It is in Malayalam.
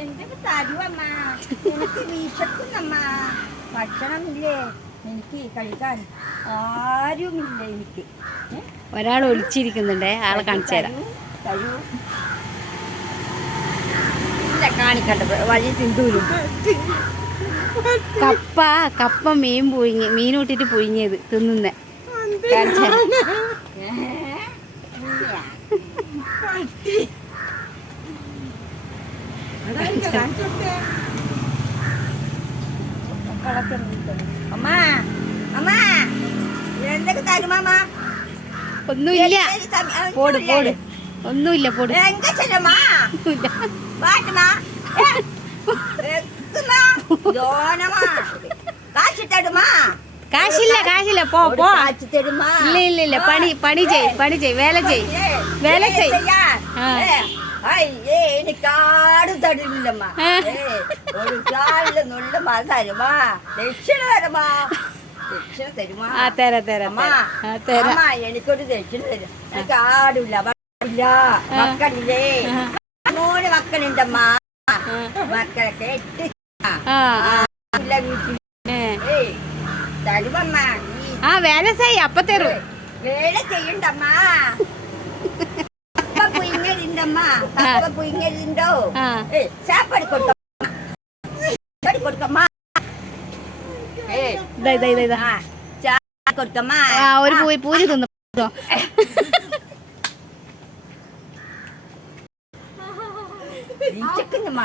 എന്തൊക്കെ തരുവമ്മ, എനിക്ക് വീശക്കുന്നമ്മ. ഭക്ഷണമില്ലേ എനിക്ക് കഴിക്കാൻ? ആരുമില്ല എനിക്ക്. ഒരാൾ ഒളിച്ചിരിക്കുന്നുണ്ടേ, ആളെ കാണിച്ചു തരാം. തരൂ. ഇല്ല, കാണിക്കണ്ട, വഴി തിന്തൂരും. കപ്പ മീനൂട്ടിട്ട് പുഴുങ്ങിയത് തിന്നുന്നേ കാണിച്ചു തരാം. അമ്മ അമ്മ എന്തൊക്കെ തരുമാമ? ഒന്നുമില്ല, പോട് പോട്, ഒന്നുമില്ല, പോട്. കാശില്ല, കാശില്ല, പോ പോ. ഇല്ല ഇല്ല ഇല്ല, പണി ചെയ്, വേല ചെയ്. എനിക്കാടും തരില്ലമ്മ. ഒരു കാലില് നുള്ള മഴ തരുമാ. ദക്ഷിണ തരുമാ, ദക്ഷിണ തരുമാ. എനിക്കൊരു ദക്ഷിണ തരും. എനിക്ക് ആടില്ല, മക്കളില്ലേ? 3 മക്കളുണ്ടമ്മ. മക്കളൊക്കെ 8 വീട്ടിൽ തരുമമ്മ. വേല ചെയ്, അപ്പൊ തരും. വേല ചെയ്യണ്ടമ്മ. പുയിങ്ങലുണ്ടമ്മ, കപ്പ പുയിങ്ങലുണ്ടോ? സാപ്പാട് കൊടുക്കമ്മ. കൊടുക്കമ്മ. ഒരു പൂരി തിന്നു. ചിക്കന്നമ്മ.